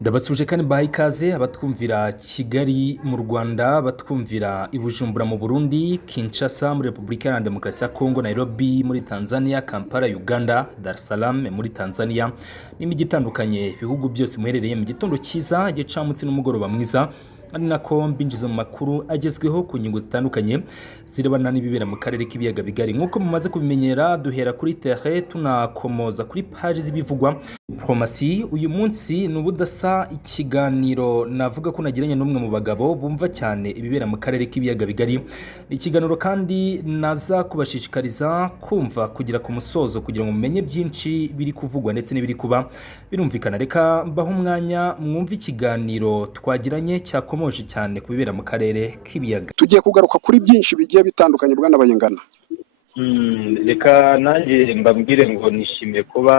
Ndabasuje kandi baha ikaze abatwumvira Kigali mu Rwanda, batwumvira i Bujumbura mu Burundi, Kinshasa muri Repubulika Iharanira Demokarasi ya Kongo, Nairobi muri Tanzania, Kampala Uganda, Dar es Salaam muri Tanzania n'imijyi itandukanye. Ibihugu byose muherereye mu gitondo cyiza, gicamunsi n'umugoroba mwiza, ari nako mbinjiza mu makuru agezweho ku ngingo zitandukanye zirebana n'ibibera mu karere k'ibiyaga bigari. Nk'uko mumaze kubimenyera, duhera kuri terre tunakomoza kuri page z'ibivugwa diplomasi. Uyu munsi ni ubudasa ikiganiro navuga ko nagiranye n'umwe mu bagabo bumva cyane ibibera mu karere k'ibiyaga bigari. Ikiganiro kandi naza kubashishikariza kumva kugira ku musozo kugira ngo mumenye byinshi biri kuvugwa ndetse n'ibiri kuba birumvikana. Reka mbaho umwanya mwumve ikiganiro twagiranye cyakomoje cyane ku bibera mu karere k'ibiyaga. Tugiye kugaruka kuri byinshi bigiye bitandukanye bwana Bayingana. Reka nanjye mbabwire ngo nishimiye kuba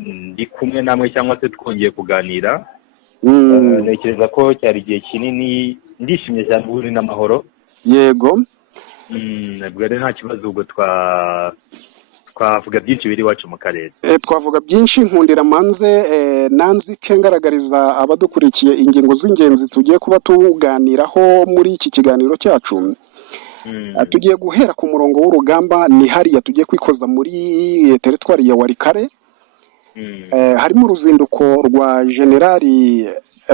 ndi kumwe namwe cyangwa se twongeye kuganira. Ntekereza ko cyari igihe kinini, ndishimye cyane ubu uri n'amahoro. Yego. Ntabwo nta kibazo, ubwo twavuga byinshi biri iwacu mu karere. Twavuga byinshi, nkundira manze nanzi ke ngaragariza abadukurikiye ingingo z'ingenzi tugiye kuba tuganiraho muri iki kiganiro cyacu. Tugiye guhera ku murongo w'urugamba, ni hariya tugiye kwikoza muri teritwari ya Warikare. Harimo uruzinduko rwa Generali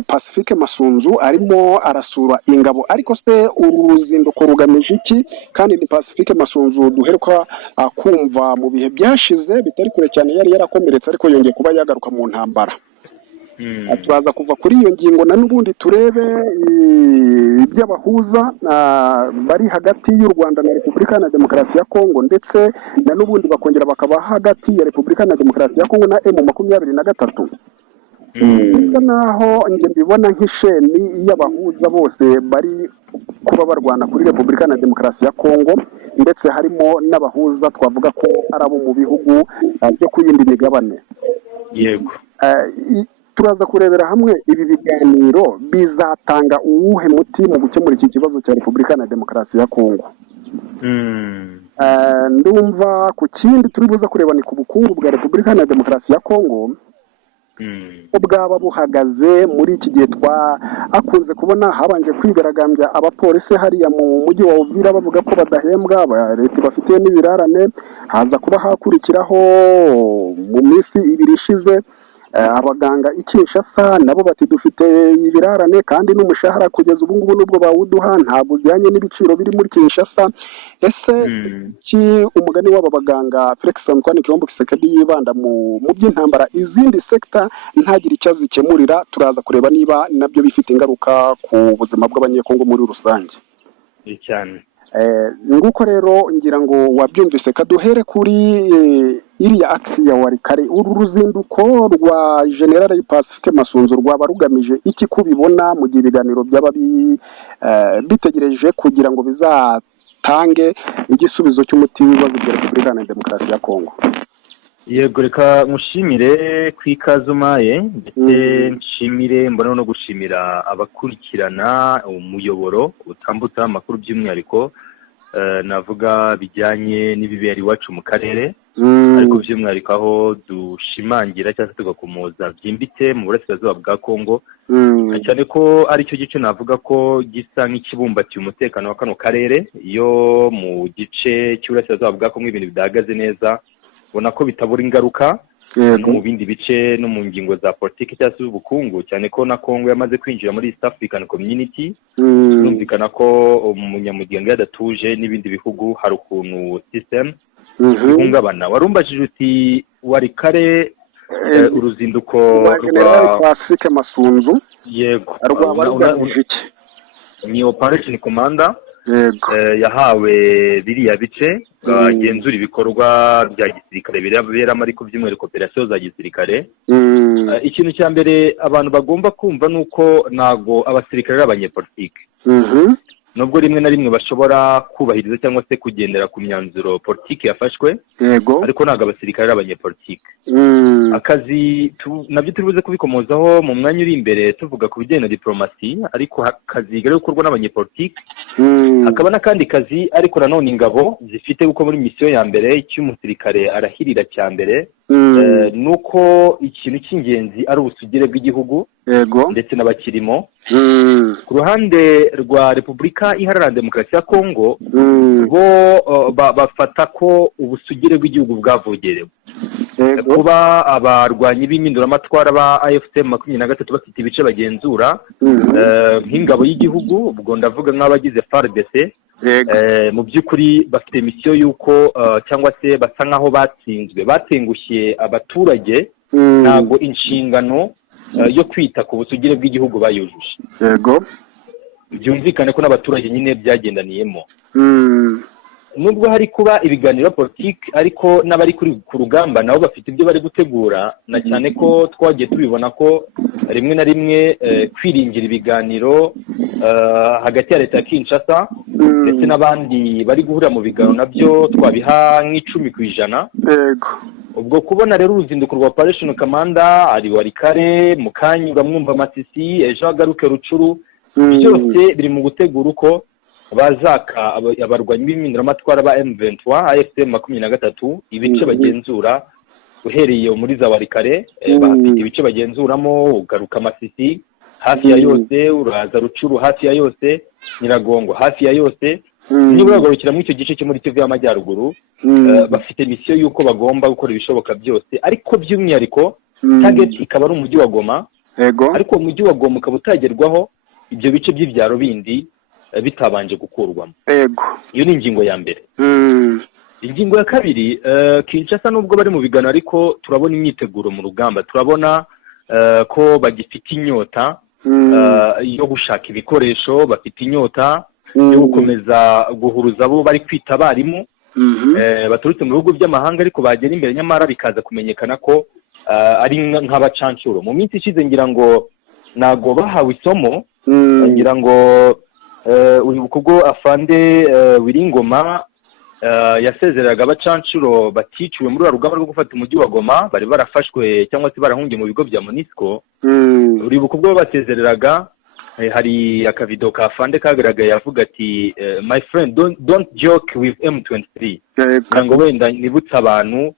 Pacifique Masunzu, arimo arasura ingabo. Ariko se uru ruzinduko rugamije iki? Kandi ni Pacifique Masunzu duheruka kumva mu bihe byashize bitari kure cyane yari yarakomeretse, ariko yongeye kuba yagaruka mu ntambara. Turaza kuva kuri iyo ngingo na n'ubundi turebe iby'abahuza bari hagati y'u Rwanda na Repubulika Iharanira Demokarasi ya Kongo, ndetse na n'ubundi bakongera bakaba hagati ya Repubulika Iharanira Demokarasi ya Kongo na M23. Bisa naho njye mbibona nk'isheni y'abahuza bose bari kuba barwana kuri Repubulika Iharanira Demokarasi ya Kongo, ndetse harimo n'abahuza twavuga ko ari abo mu bihugu byo ku yindi migabane. Yego. Turaza kurebera hamwe ibi biganiro bizatanga uwuhe muti mu gukemura iki kibazo cya Repubulika Iharanira Demokarasi ya Kongo. Ndumva ku kindi turi buza kureba ni ku bukungu bwa Repubulika Iharanira Demokarasi ya Kongo, bwaba buhagaze muri iki gihe. Akunze kubona habanje kwigaragambya abapolisi hariya mu mujyi wa Uvira bavuga ko badahembwa, leta bafitiye n'ibirarane. Haza kuba hakurikiraho mu minsi ibiri ishize abaganga i Kinshasa nabo bati dufite ibirarane kandi n'umushahara kugeza ubu ngubu nubwo bawuduha ntabwo ujyanye n'ibiciro biri muri Kinshasa. Ese umugani w'aba baganga Felix Antoine Kilombo Kisekedi yibanda mu by'intambara, izindi sekta ntagire icyo zikemurira? Turaza kureba niba nabyo bifite ingaruka ku buzima bw'abanyekongo muri rusange cyane. Nguko rero ngira ngo wabyumvise. Kaduhere kuri iriya aksi ya Warikare. Uru ruzinduko rwa General Pacifique Masunzu rwaba rugamije iki kubibona mu gihe ibiganiro byaba bitegereje kugira ngo bizatange igisubizo cy'umuti w'ibibazo bya Repubulika Iharanira Demokarasi ya Kongo? Yego, reka mushimire ku ikaze umaye, ndetse nshimire mbona no gushimira abakurikirana umuyoboro utambutsa amakuru by'umwihariko navuga bijyanye n'ibibera iwacu mu karere, ariko by'umwihariko aho dushimangira cyangwa tugakomoza byimbitse mu burasirazuba bwa Kongo, cyane ko aricyo gice navuga ko gisa nk'ikibumbatiye umutekano wa kano karere. Iyo mu gice cy'uburasirazuba bwa Kongo ibintu bidahagaze neza, ubona ko bitabura ingaruka no mu bindi bice no mu ngingo za politiki cyangwa se ubukungu, cyane ko na Kongo yamaze kwinjira muri East African Community. Birumvikana ko umunyamuryango yadatuje n'ibindi bihugu hari ukuntu system ihungabana. Warumbajije uti Warikare uruzinduko rwa Pacifique Masunzu. Yego, ni operation commander yahawe biriya bice bagenzura ibikorwa bya gisirikare biberamo, ariko by'umwihariko operasiyo za gisirikare. Ikintu cya mbere abantu bagomba kumva ni uko ntago abasirikare ari abanyepolitike. nubwo rimwe na rimwe bashobora kubahiriza cyangwa se kugendera ku myanzuro politiki yafashwe, yego, ariko ntabwo abasirikare ari abanyepolitiki. Akazi nabyo turi buze kubikomozaho mu mwanya uri imbere tuvuga ku bijyanye na diplomasi, ariko akazi gari gukorwa n'abanyepolitiki, hakaba n'akandi kazi ariko nanone ingabo zifite kuko muri misiyo ya mbere icy'umusirikare arahirira cya mbere nuko ikintu cy'ingenzi ari ubusugire bw'igihugu ndetse n'abakirimo. Ku ruhande rwa Repubulika Iharanira Demokarasi ya Kongo bo bafata ko ubusugire bw'igihugu bwavogerewe, kuba abarwanyi b'impinduramatwara ba AFC 23 bafite ibice bagenzura nk'ingabo y'igihugu, ubwo ndavuga nk'abagize FARDC, mu by'ukuri bafite misiyo y'uko cyangwa se basa nk'aho batengushye abaturage, ntabwo inshingano yo kwita ku busugire bw'igihugu bayujuje. Yego, byumvikane ko n'abaturage nyine byagendaniyemo. Nubwo hari kuba ibiganiro politiki, ariko n'abari ku rugamba nabo bafite ibyo bari gutegura, na cyane ko twagiye tubibona ko rimwe na rimwe kwiringira ibiganiro hagati ya leta ya Kinshasa ndetse n'abandi bari guhurira mu biganiro nabyo twabiha nk'10%. yego, ubwo kubona rero uruzinduko rwa Operation Kamanda ari Warikare, Mukanyi uramwumva Masisi, ejo agaruke Rucuru, byose biri mu gutegura uko bazaka abarwanyi b'impinduramatwara ba M23 AFC 23 ibice bagenzura, uhereye muri za Warikare bafite ibice bagenzuramo, ugaruka Masisi hafi ya yose, uraza Rucuru hafi ya yose, Nyiragongo hafi ya yose, niba bagarukira muri icyo gice cyo muri Kivu y'Amajyaruguru. Bafite misiyo y'uko bagomba gukora ibishoboka byose, ariko by'umwihariko target ikaba ari umujyi wa Goma. yego, ariko umujyi wa Goma ukaba utagerwaho ibyo bice by'ibyaro bindi bitabanje gukurwamo. yego, Iyo ni ingingo ya mbere. Ingingo ya kabiri, Kinshasa nubwo bari mu biganiro ariko turabona imyiteguro mu rugamba, turabona ko bagifite inyota yo gushaka ibikoresho, bafite inyota yo gukomeza guhuruza abo bari kwita abarimu baturutse mu bihugu by'amahanga, ariko bagera imbere nyamara bikaza kumenyekana ko ari nk'abacancuro. Mu minsi ishize ngira ngo ntago bahawe isomo, ngira ngo uribuka ubwo afande Wiringoma yasezeraga abacancuro baticiwe muri rugamba rwo gufata umujyi wa Goma, bari barafashwe cyangwa se barahungiye mu bigo bya MONUSCO. Uribuka ubwo basezereraga, hari akavido ka afande kagaragaye yavuga ati my friend don't joke with M23, ngo wenda nibutsa abantu.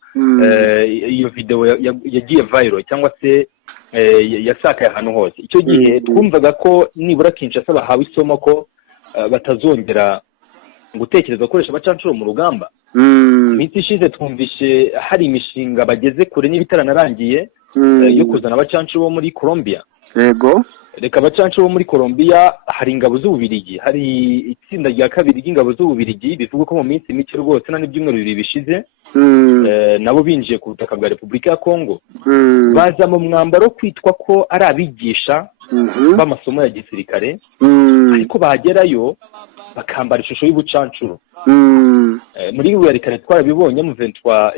Iyo video yagiye viral cyangwa se yasakaye ahantu hose. Icyo gihe twumvaga ko nibura Kinshasa bahawe isomo ko batazongera gutekereza gukoresha abacancuro mu rugamba. Minsi ishize twumvishe hari imishinga bageze kure n'ibitararangiye yo kuzana abacancuro bo muri Colombia. yego, Reka abacancuro bo muri Colombia, hari ingabo z'Ububirigi, hari itsinda rya kabiri ry'ingabo z'Ububirigi bivuga ko mu minsi mike rwose n'ibyumweru 2 bishize nabo binjiye ku butaka bwa Repubulika ya Kongo. Baza mu mwambaro kwitwa ko ari abigisha b'amasomo ya gisirikare, ariko bagerayo bakambara ishusho y'ubucancuro. Muri Warikare twarabibonye mu 23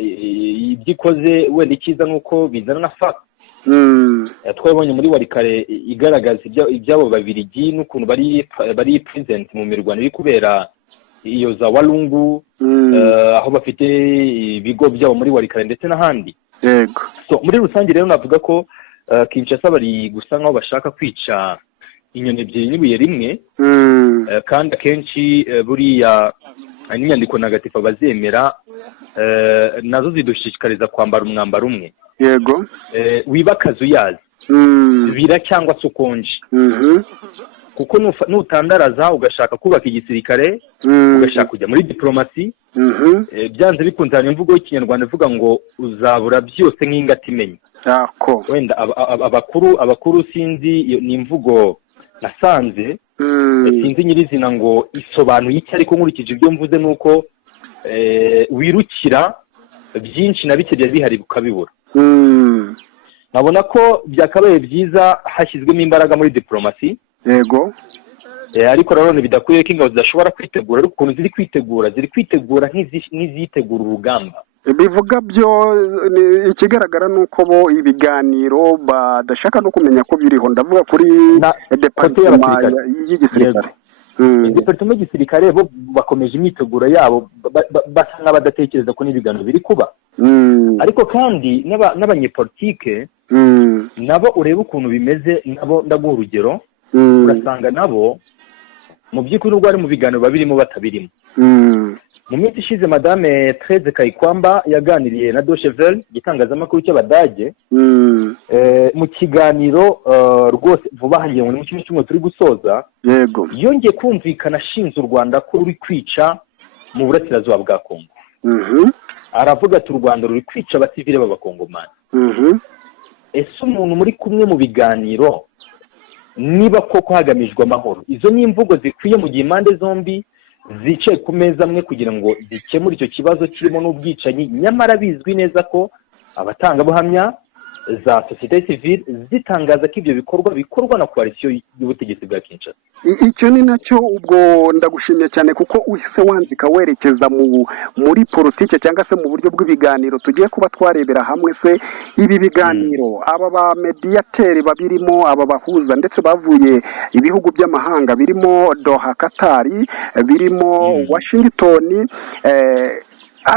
ibyikoze, wenda ikiza nuko bizana na fact. Twabonye muri Warikare igaragaza ibyabo babirigi n'ukuntu bari present mu mirwano iri kubera iyo za Walungu, aho bafite ibigo byabo muri Warikare ndetse n'ahandi. yego, So muri rusange rero navuga ko Kinshasa bari gusa nkaho bashaka kwica inyoni ebyiri n'ibuye rimwe, kandi akenshi buriya n'inyandiko ntagatifu bazemera nazo zidushishikariza kwambara umwambaro umwe. yego, wibakaza uyazi bira cyangwa se ukonje, kuko nutandaraza ugashaka kubaka igisirikare, ugashaka kujya muri diplomasi, byanze bikunzanye imvugo y'ikinyarwanda ivuga ngo uzabura byose nk'ingati imenya. Wenda abakuru sinzi ni imvugo nasanze, sinzi nyirizina ngo isobanuye iki, ariko nkurikije ibyo mvuze nuko wirukira byinshi na bike byari bihari ukabibura. Nabona ko byakabaye byiza hashyizwemo imbaraga muri diplomasi. yego, ariko nanone bidakwiye ko ingabo zidashobora kwitegura, ariko ukuntu ziri kwitegura nk'izitegura urugamba. bivuga byo ikigaragara nuko bo ibiganiro badashaka no kumenya ko biriho, ndavuga kuri departement y'igisirikare. departement y'igisirikare bo bakomeje imyiteguro yabo basa n'abadatekereza ko n'ibiganiro biri kuba ariko kandi n'abanyepolitike nabo ureba ukuntu bimeze nabo ndaguha urugero urasanga nabo mu by'ukuri ubwo ari mu biganiro babirimo batabirimo mu minsi ishize madame Therese Kayikwamba yaganiriye na Deutsche Welle igitangazamakuru cy'Abadage mu kiganiro rwose vuba hangiye mu kimwe turi gusoza yego yongeye kumvikana ashinze u Rwanda ko ruri kwica mu burasirazuba bwa Kongo aravuga ati u Rwanda ruri kwica abasivile b'abakongomani ese umuntu muri kumwe mu biganiro niba koko hagamijwe amahoro izo ni imvugo zikwiye mu gihe impande zombi zicaye ku meza amwe kugira ngo zikemure icyo kibazo kirimo n'ubwicanyi nyamara bizwi neza ko abatangabuhamya za societe civile zitangaza ko ibyo bikorwa bikorwa na coalition y'ubutegetsi bwa Kinshasa. Icyo ni nacyo ubwo ndagushimye cyane kuko uhise wanzika werekeza muri politike cyangwa se mu buryo bw'ibiganiro tugiye kuba twarebera hamwe se ibi biganiro aba ba mediateri babirimo aba bahuza ndetse bavuye ibihugu by'amahanga birimo Doha Qatar birimo Washington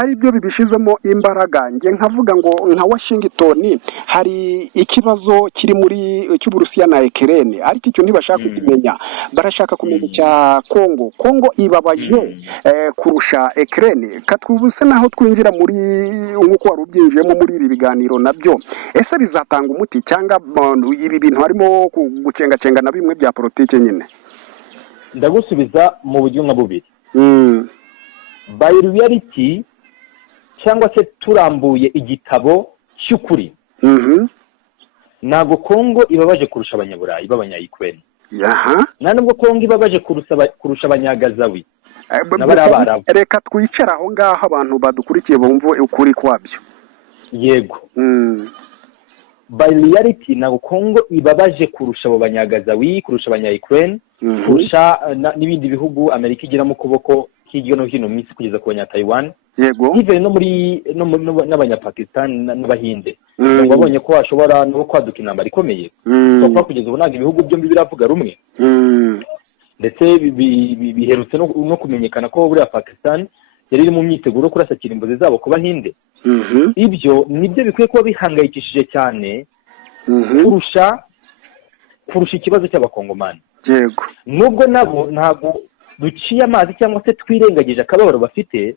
ari byo bibishizemo imbaraga nge nkavuga ngo nka Washington hari ikibazo kiri muri cy'Uburusiya na Ukraine ariko icyo ntibashaka kumenya barashaka kumenya cya Kongo ibabaje kurusha Ukraine katwubuse naho twinjira muri nkuko wari ubyinjiyemo muri ibi biganiro nabyo ese bizatanga umuti cyangwa ibi bintu harimo gucengacenga na bimwe bya politike nyine ndagusubiza mu buryo nka bubiri by reality cyangwa se turambuye igitabo cy'ukuri ntabwo Kongo ibabaje kurusha abanyaburayi b'abanyayukraine nta nubwo Kongo ibabaje kurusha abanyagazawi reka twicara aho ngaho abantu badukurikiye bumve ukuri kwabyo yego by reality ntabwo Kongo ibabaje kurusha abo banyagazawi kurusha abanyayukraine kurusha n'ibindi bihugu Amerika igira mu kuboko hirya no hino mu isi kugeza ku banya-Taiwan yego hive no muri n'abanya-Pakistan n'abahinde babonye ko hashobora no kwaduka intambara ikomeye kuko kugeza ubu ntabwo ibihugu byombi biravuga rumwe ndetse biherutse no kumenyekana ko buriya Pakistan yari iri mu myiteguro kurasa kirimbuzi zabo ku bahinde ibyo nibyo bikwiye kuba bihangayikishije cyane kurusha ikibazo cy'abakongomani yego nubwo nabo ntabwo duciye amazi cyangwa se twirengagije akababaro bafite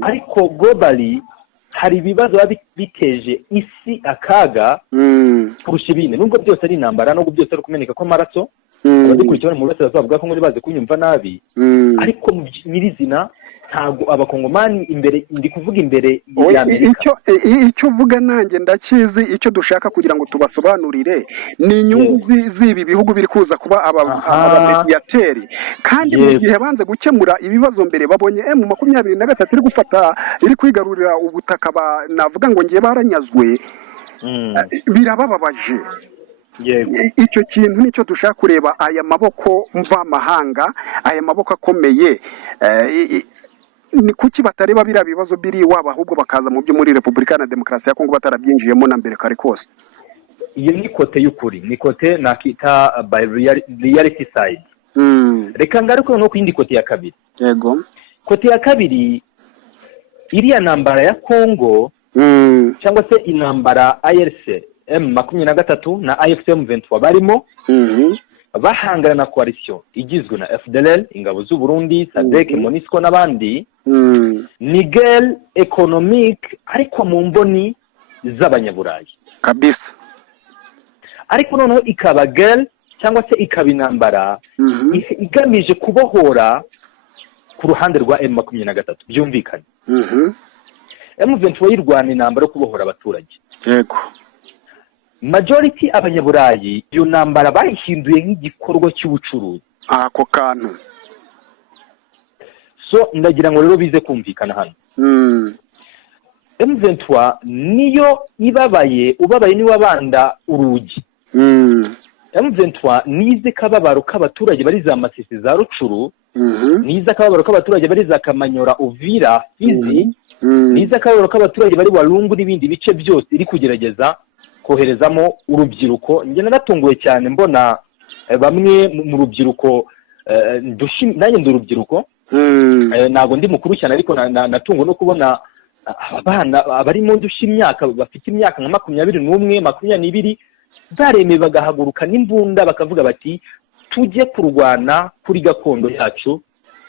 ariko globally hari ibibazo biteje isi akaga kurusha ibindi nubwo byose ari intambara nubwo byose ari kumeneka kw'amaraso abadukurikirana mu burasirazuba bwa Kongo bazi kunyumva nabi ariko mu nyirizina ntabwo abakongomani imbere ndi kuvuga imbere y'Amerika icyo uvuga nanjye ndakizi icyo dushaka kugira ngo tubasobanurire ni inyungu z'ibi bihugu biri kuza kuba abamediateri kandi mu gihe banze gukemura ibibazo mbere babonye M23 iri kwigarurira ubutaka navuga ngo ngiye baranyazwe birababaje icyo kintu nicyo dushaka kureba aya maboko mvamahanga aya maboko akomeye ni kuki batareba biriya bibazo biri waba ahubwo bakaza mu byo muri Repubulika na Demokarasi ya Kongo batarabyinjiyemo na mbere kare kose iyo ni kote y'ukuri ni kote nakita by reality side reka ngaruke no ku yindi kote ya kabiri yego kote ya kabiri iriya ntambara ya Kongo cyangwa se intambara ARC M23 na AFC M23 barimo bahangana na coalition igizwe na FDLR ingabo z'u Burundi SADC MONUSCO n'abandi ni guerre économique ariko mu mboni z'abanyaburayi kabisa ariko noneho ikaba guerre cyangwa se ikaba intambara igamije kubohora ku ruhande rwa M23 byumvikana M23 y'irwana intambara yo kubohora abaturage yego majority abanyaburayi iyo ntambara bayihinduye nk'igikorwa cy'ubucuruzi ako kantu so ndagira ngo rero bize kumvikana hano M23 niyo ubabaye niwe abanda urugi M23 nize kababaro k'abaturage bari za Masisi za Rucuru nize kababaro k'abaturage bari za Kamanyora Uvira Fizi nize kababaro k'abaturage bari Walungu n'ibindi bice byose iri kugerageza koherezamo urubyiruko njye naratunguwe cyane mbona bamwe mu rubyiruko nanjye ndi urubyiruko ntabwo ndi mukuru cyane ariko natungo no kubona abana abari mu ndusha imyaka bafite imyaka nka 21 22 baremeye bagahaguruka n'imbunda bakavuga bati tujye kurwana kuri gakondo yacu,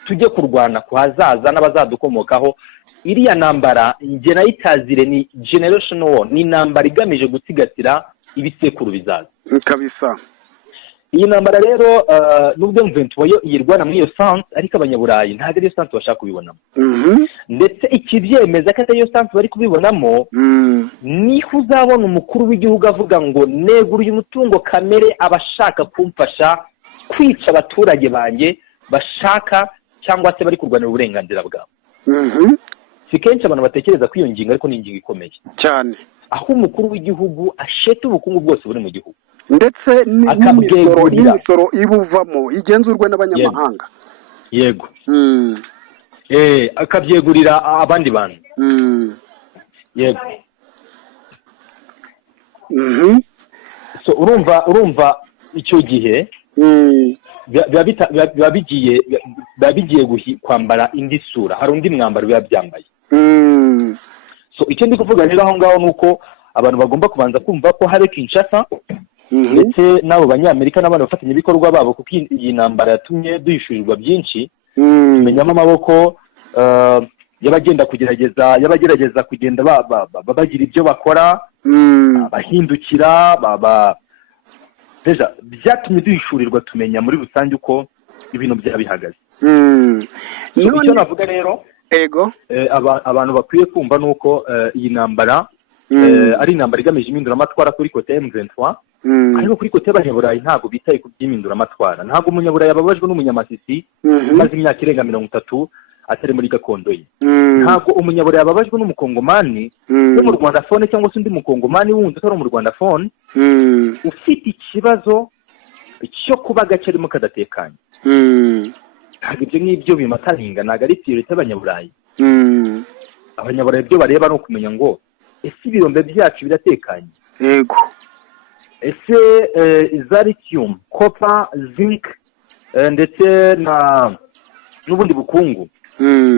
tujye kurwana ku hazaza n'abazadukomokaho. Iriya ntambara njye nayitazire ni generation war, ni intambara igamije gutsigatira ibisekuru bizaza kabisa. Iyi ntambara rero nubwo M23 yo yirwana muri iyo sanse, ariko abanyaburayi ntabwo ariyo sanse bashaka kubibonamo. Ndetse ikibyemeza ko atariyo sanse bari kubibonamo, niho uzabona umukuru w'igihugu avuga ngo neguriye umutungo kamere abashaka kumfasha kwica abaturage banjye bashaka cyangwa se bari kurwanira uburenganzira bwabo. Si kenshi abantu batekereza ko iyo ngingo ariko ni ingingo ikomeye cyane, aho umukuru w'igihugu asheta ubukungu bwose buri mu gihugu ndetse n'imisoro ibuvamo igenzurwe n'abanyamahanga. Yego. Akabyegurira abandi bantu. Yego. So urumva icyo gihe biba bigiye kwambara indi sura, hari undi mwambaro biba byambaye. So icyo ndi kuvuga rero aho ngaho nuko abantu bagomba kubanza kumva ko habe Kinshasa ndetse n'abo banyamerika n'abandi bafatanya ibikorwa babo, kuko iyi ntambara yatumye duhishurirwa byinshi, tumenyamo amaboko y'abagerageza kugenda bagira ibyo bakora, bahindukira deja byatumye duhishurirwa, tumenya muri rusange uko ibintu byaba bihagaze. Icyo navuga rero abantu bakwiye kumva nuko iyi ntambara ari intambara igamije impinduramatwara kuri kote ya M23, ariko kuri kote y'abanyaburayi ntabwo bitaye ku by'impinduramatwara. Ntabwo umunyaburayi ababajwe n'umunyamasisi umaze imyaka irenga 30 atari muri gakondo ye. Ntabwo umunyaburayi ababajwe n'umukongomani wo mu Rwanda phone cyangwa se undi mukongomani wundi utari mu Rwanda phone ufite ikibazo cyo kuba agace arimo kadatekanye. Ntabwo ibyo ngibyo bimataringa, ntabwo ari priority y'abanyaburayi. Abanyaburayi byo bareba no kumenya ngo ese ibirombe byacu biratekanye. Yego. Ese za lithium, copper, zinc ndetse n'ubundi bukungu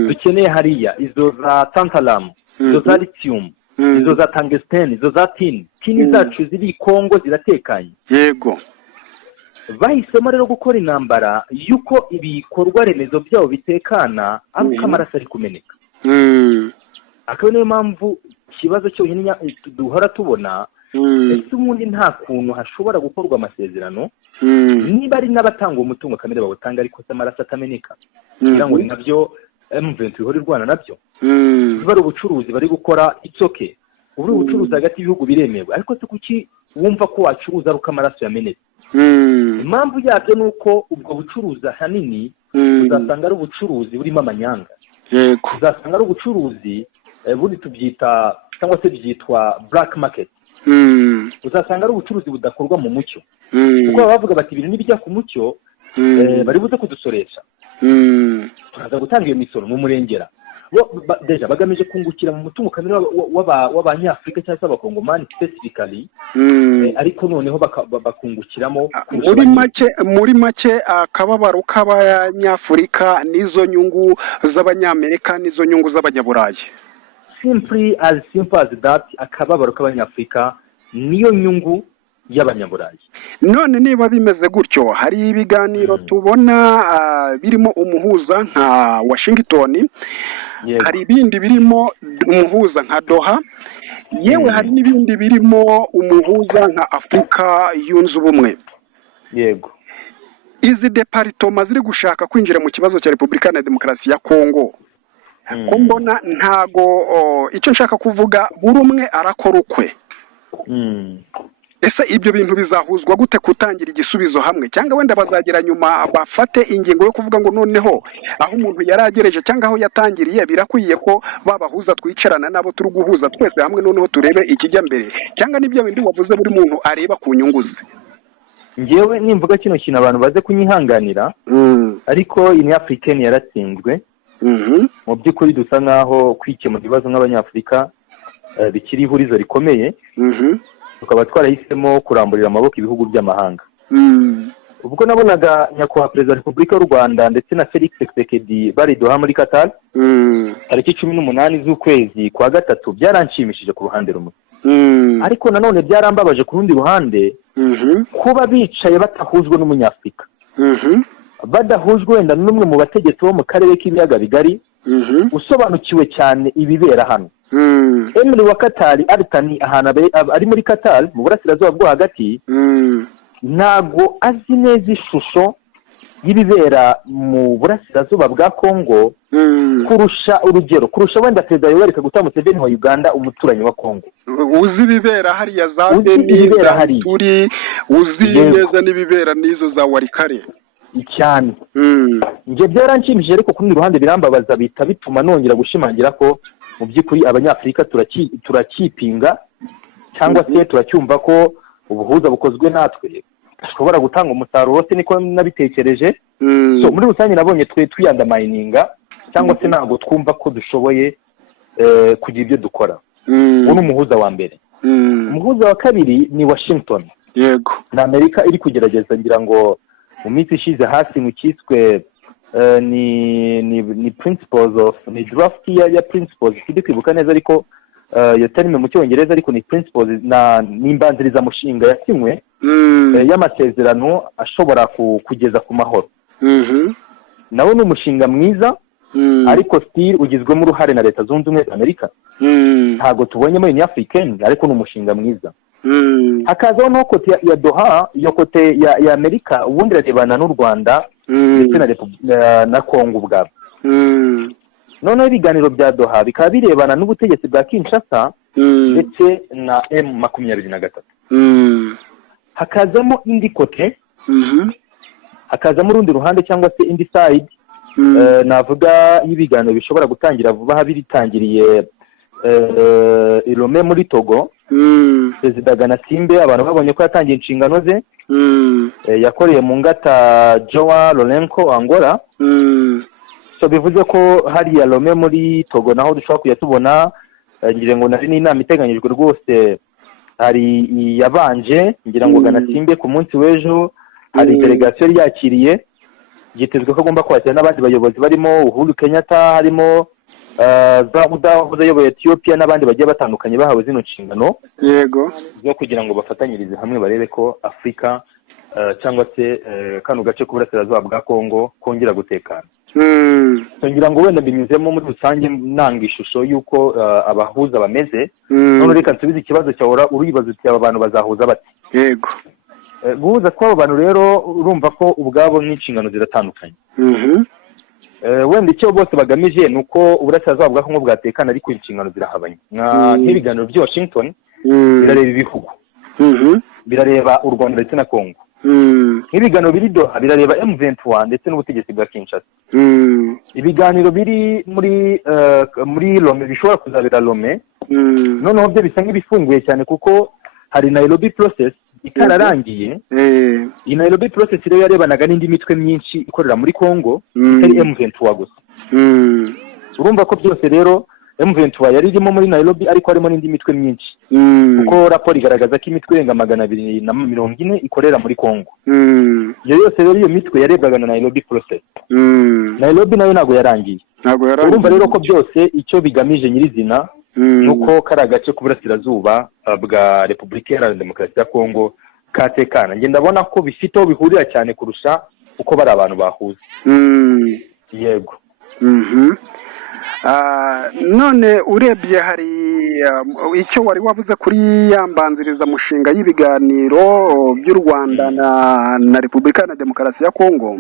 dukeneye hariya, izo za tantalum, izo za lithium, izo za tungsten, izo za tin zacu ziri Kongo ziratekanye. Yego. Bahisemo rero gukora intambara yuko ibikorwa remezo byabo bitekana, ariko amaraso ari kumeneka. Akaba niyo mpamvu ikibazo cyonyine duhora tubona, ese ubundi nta kuntu hashobora gukorwa amasezerano niba ari n'abatanga umutungo kamere bawutanga ariko se amaraso atameneka, kugira ngo nabyo M23 ihora irwana nabyo. Bari ubucuruzi bari gukora itsoke, uburi ubucuruzi hagati y'ibihugu biremewe, ariko se kuki wumva ko wacuruza ari uko amaraso yamenetse? Impamvu yabyo ni uko ubwo bucuruzi ahanini uzasanga ari ubucuruzi burimo amanyanga. Uzasanga ari ubucuruzi bundi tubyita cyangwa se byitwa black market. Uzasanga ari ubucuruzi budakorwa mu mucyo, kuko bavuga bati ibintu nibijya ku mucyo bari buze kudusoresha, turaza gutanga iyo misoro mu murengera. Deja bagamije kungukira mu mutungo kamere w'abanyafurika cyangwa se abakongomani specifically, ariko noneho bakungukiramo muri make akababaro k'abanyafurika n'izo nyungu z'abanyamerika n'izo nyungu z'abanyaburayi. Simple as that, akababaro k'abanyafurika niyo nyungu y'abanyaburayi. None niba bimeze gutyo, hari ibiganiro tubona birimo umuhuza nka Washington, hari ibindi birimo umuhuza nka Doha, yewe hari n'ibindi birimo umuhuza nka Afurika yunze ubumwe. Yego. Izi departoma ziri gushaka kwinjira mu kibazo cya Repubulika ya Demokarasi ya Kongo, ko mbona ntago icyo nshaka kuvuga buri umwe arakora ukwe. Ese ibyo bintu bizahuzwa gute kutangira igisubizo hamwe, cyangwa wenda bazagera nyuma bafate ingingo yo kuvuga ngo noneho aho umuntu yaragereje cyangwa aho yatangiriye birakwiye ko babahuza twicarana nabo turi guhuza twese hamwe noneho turebe ikijya mbere, cyangwa nibyo bindi wavuze buri muntu areba ku nyungu ze? Ngewe nimvuga kino kintu abantu baze kunyihanganira, ariko iyi African yaratsinzwe. Mu by'ukuri dusa naho kwikemura ibibazo nk'abanyafurika bikiri ihurizo rikomeye, tukaba twarahisemo kuramburira amaboko ibihugu by'amahanga. ubwo nabonaga nyakubahwa perezida wa repubulika y'u Rwanda ndetse na Felix Tshisekedi bari Doha muri Qatar tariki 18 z'ukwezi kwa gatatu, byaranshimishije ku ruhande rumwe, ariko nanone byarambabaje ku rundi ruhande kuba bicaye batahujwe n'umunyafrika, badahujwe wenda n'umwe mu bategetsi bo mu karere k'ibiyaga bigari usobanukiwe cyane ibibera hano. Emiri wa Qatar Artani ahantu ari muri Qatar mu burasirazuba bwo hagati, ntago azi neza ishusho y'ibibera mu burasirazuba bwa Kongo kurusha wenda perezida Yoweri Kaguta Museveni wa Uganda, umuturanyi wa Kongo. Uzi ibibera hariya za Beni turi, uzi neza n'ibibera n'izo za Warikare cyane. Nje byaranshimishije, ariko ku rundi ruhande birambabaza, bituma nongera gushimangira ko mu by'ukuri abanyafrika turakipinga cyangwa se turacyumva ko ubuhuza bukozwe natwe ashobora gutanga umusaruro. Se niko nabitekereje. So muri rusange nabonye twiyandamayininga cyangwa se ntabwo twumva ko dushoboye kugira ibyo dukora. Uwo ni umuhuza wa mbere. Umuhuza wa kabiri ni Washington. Yego, na Amerika iri kugerageza, ngira ngo mu minsi ishize hasi mu cyiswe ni principles of ni draft ya principles, kidi kwibuka neza, ariko iyo terme mu cyongereza, ariko ni principles n'imbanziriza mushinga yasinywe y'amasezerano ashobora kugeza ku mahoro. Nawo ni umushinga mwiza, ariko still ugizwemo uruhare na Leta Zunze Ubumwe za Amerika. Ntago tubonyemo in African, ariko ni umushinga mwiza. Hakazaho no kote ya Doha, iyo kote ya Amerika ubundi irarebana n'u Rwanda ndetse na Kongo ubwabo. Noneho ibiganiro bya Doha bikaba birebana n'ubutegetsi bwa Kinshasa ndetse na M23. Hakazamo indi kote, hakazamo urundi ruhande cyangwa se indi side, navuga y'ibiganiro bishobora gutangira vuba, biritangiriye i Lomé muri Togo. Perezida Ganasimbe abantu babonye ko yatangiye inshingano ze, yakoreye mu ngata Joao Lourenço Angola. So bivuze ko hariya Lomé muri Togo naho dushobora kujya tubona, ngira ngo nari n'inama iteganyijwe rwose, hari yabanje, ngira ngo Ganasimbe ku munsi w'ejo hari delegation yakiriye, gitezwe ko agomba kwakira n'abandi bayobozi barimo Uhuru Kenyatta, harimo Zamuda uyoboye Ethiopia n'abandi bagiye batandukanye bahawe zino nshingano. Yego, zo kugira ngo bafatanyirize hamwe barebe ko Afrika cyangwa se kano gace k'uburasirazuba bwa Kongo kongera gutekana. Ngira ngo wenda binyuzemo muri rusange nanga ishusho y'uko abahuza bameze. None reka nsubize ikibazo cyahora uribaza uti aba bantu bazahuza bati. Yego, guhuza kw'abo bantu rero urumva ko ubwabo n'inshingano ziratandukanye. Wenda icyo bose bagamije nuko uburasirazuba bwa Kongo bwatekana, ariko inshingano zirahabanye. Nk'ibiganiro by'i Washington birareba ibihugu, birareba u Rwanda ndetse na Kongo. Nk'ibiganiro biri Doha birareba M23 ndetse n'ubutegetsi bwa Kinshasa. Ibiganiro biri muri Lomé bishobora kuzabera Lomé, noneho byo bisa nk'ibifunguye cyane kuko hari Nairobi process ikararangiye. Iyi Nairobi process rero yarebanaga n'indi mitwe myinshi ikorera muri Kongo, itari M23 gusa. Urumva ko byose rero M23 yari irimo muri Nairobi, ariko harimo n'indi mitwe myinshi, kuko raporo igaragaza ko imitwe irenga 240 ikorera muri Kongo. Iyo yose rero iyo mitwe yarebwaga na Nairobi process. Nairobi nayo ntago yarangiye. Urumva rero ko byose icyo bigamije nyirizina nuko kari agace k'uburasirazuba bwa Repubulika Iharanira Demokarasi ya Kongo katekana. Nge ndabona ko bifite aho bihurira cyane kurusha uko bari abantu bahuza. Yego. None urebye hari icyo wari wavuze kuri yambanziriza mushinga y'ibiganiro by'u Rwanda na Repubulika Iharanira Demokarasi ya Kongo.